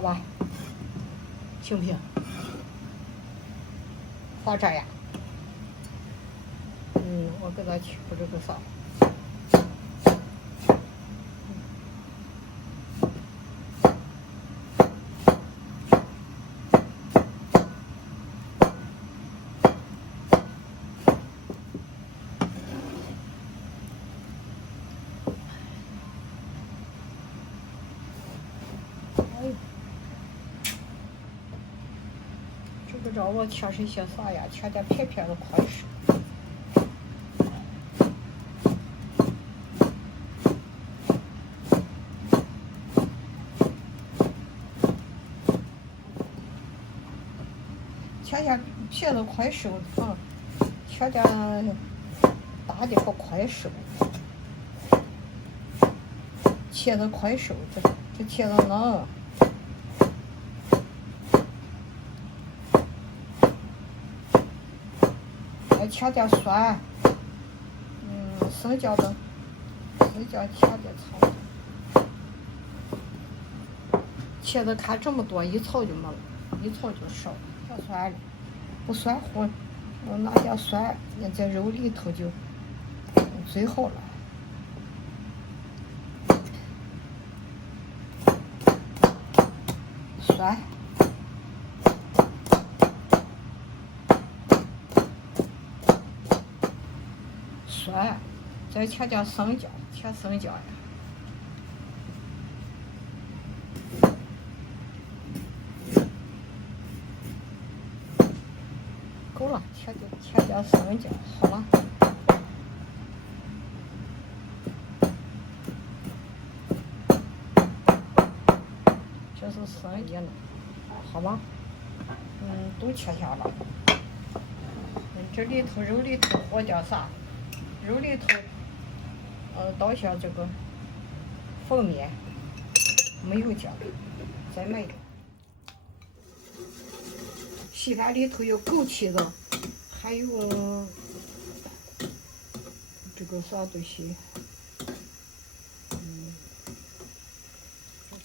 好吧？行不行？好这样。我给它取这个啥。这个让我切是些啥呀？切点片片的快手。切点片子快手啊，切点大的和快手，切的快手，这切的能。再切点蒜，生姜的，生姜切点炒，切的看这么多，一炒就没了，一炒就少，太酸了，不酸乎，我拿点蒜，在肉里头就最好了。蒜。蒜，再切点生姜，切生姜呀。够了，切点生姜，好了。这是生姜了，好吗？都切下了。这里头肉里头和点啥？肉里头，倒下这个粉面，没有加，再买一个。稀饭里头有枸杞的，还有这个啥东西，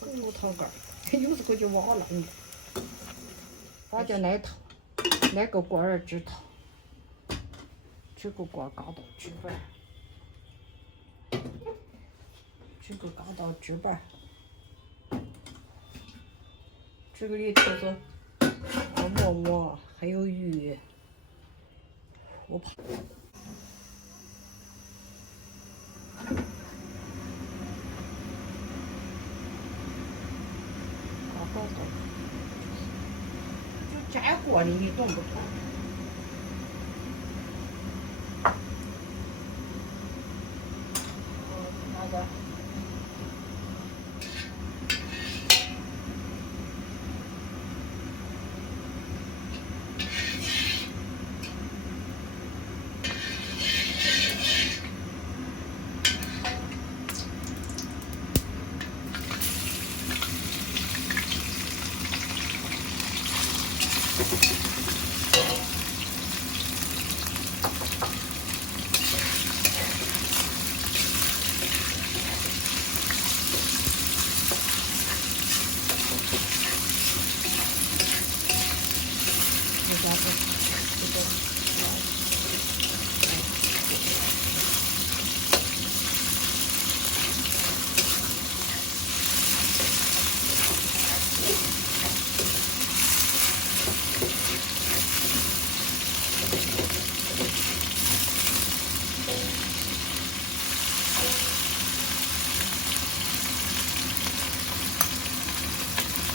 这是猪头干，有时候就忘了。把点奶头，来个锅儿指头。这个锅刚到纸板，这个刚到纸板，这个里头是馍馍，还有鱼，我怕。就粘锅里，你懂不懂？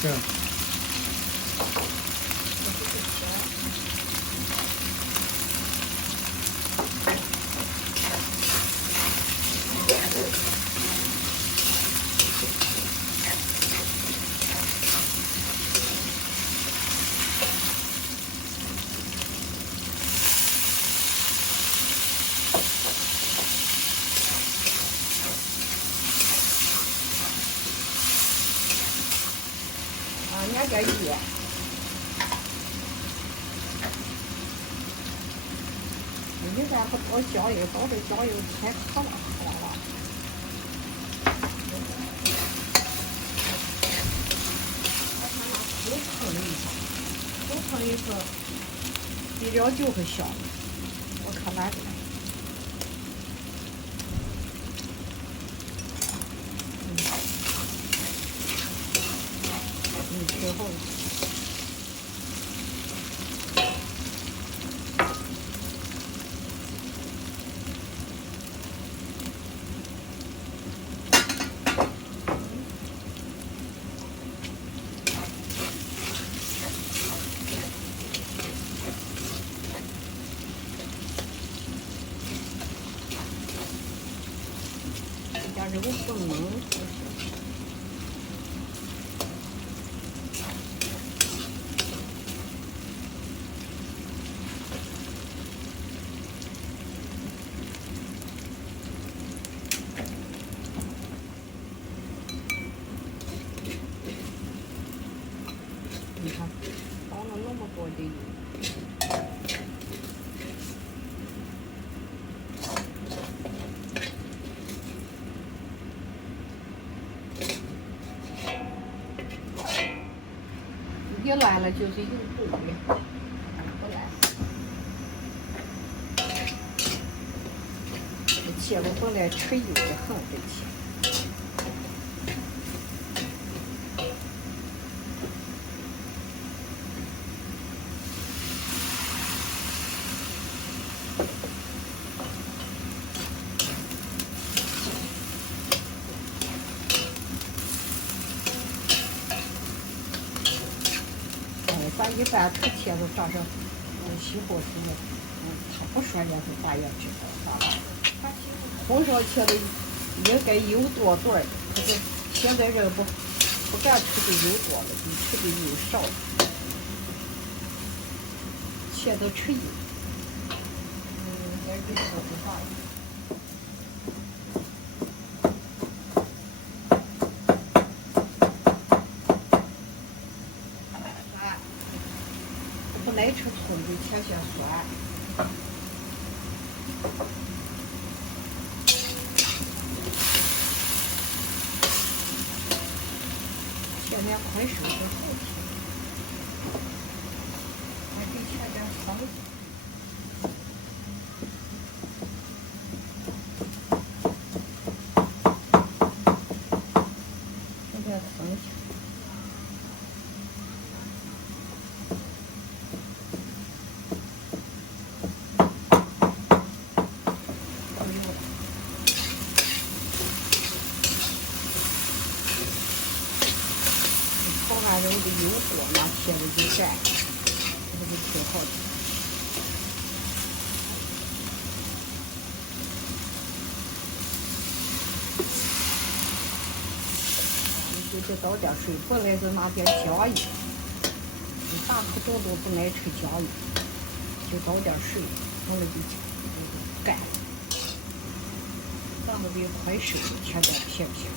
这。加点盐，你再不倒酱油，倒这酱油太可了。成一个比料酒会香。我看哪个？最后。肉不焖，你看，倒了那么多的油。一烂了就是油多的，不烂。这茄子本来吃油的很，这茄。咱一般吃茄子咋着，西红柿，他不说也是咱也知道，咋？红烧茄子应该油多段儿，可是现在人不敢吃的油多了，就吃的油少。茄子吃油，在这说是啥？不爱吃葱的切些蒜，前面快手是好吃，还得切点葱。这点葱去。肉的油多，拿茄子就蘸，这个挺好吃。你就倒点水，本来是拿点酱油，你大口多多不爱吃酱油，就倒点水，完了就干。咱们的快手切点片片。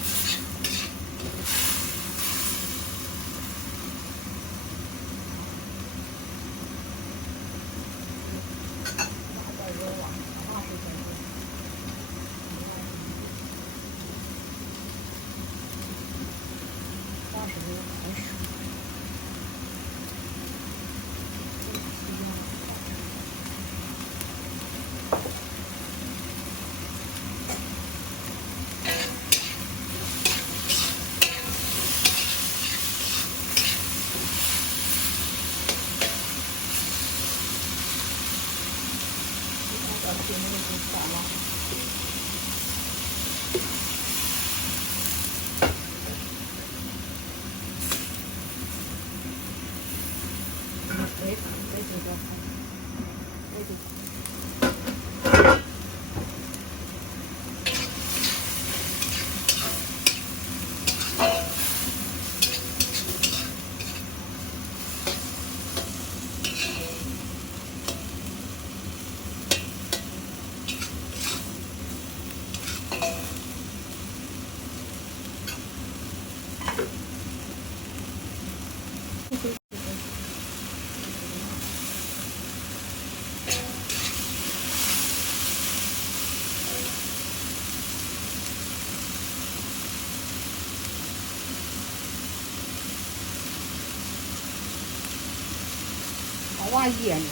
挖叶呢，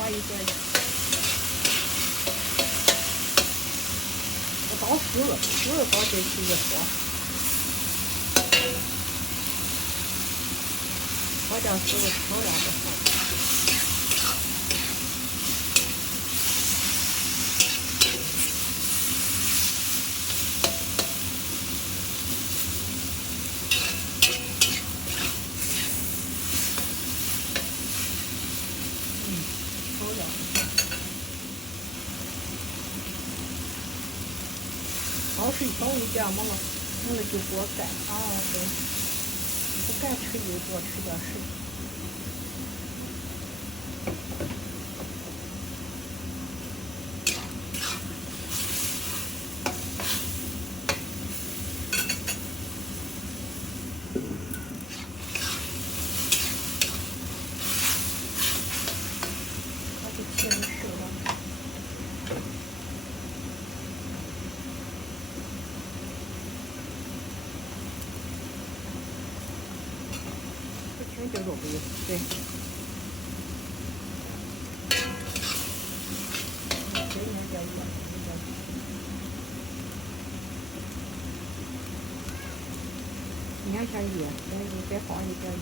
挖一点儿。我倒湿了，湿了倒进去一和，和点湿的漂亮的好。烧水少一点嘛了，那就给我盖啊，对，不盖吃就多吃点水。它就切的熟了。这肉不有对。这有点盐，腌下盐，再放一点盐。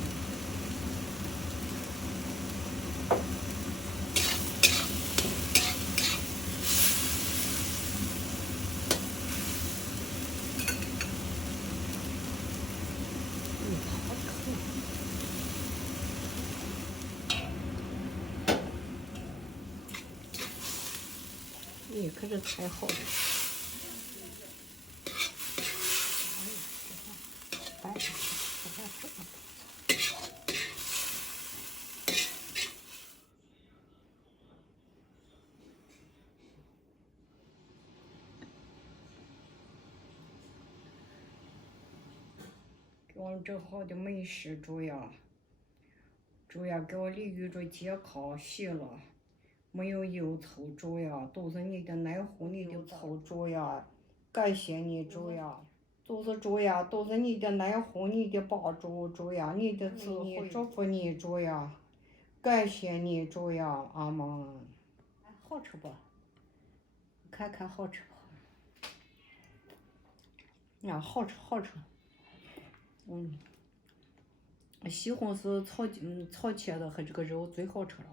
你可是太好了。给我整好的美食，主要给我鲤鱼这解烤细了。没有油臭，主要都是你的爱护，你的臭，主要感谢你，主要就是主要都是你的爱护，你的帮助，主要你的智慧，祝福你，主要感谢你，主要阿门。好吃不？看看好吃不？呀，好吃好吃。西红柿炒茄子和这个肉最好吃了。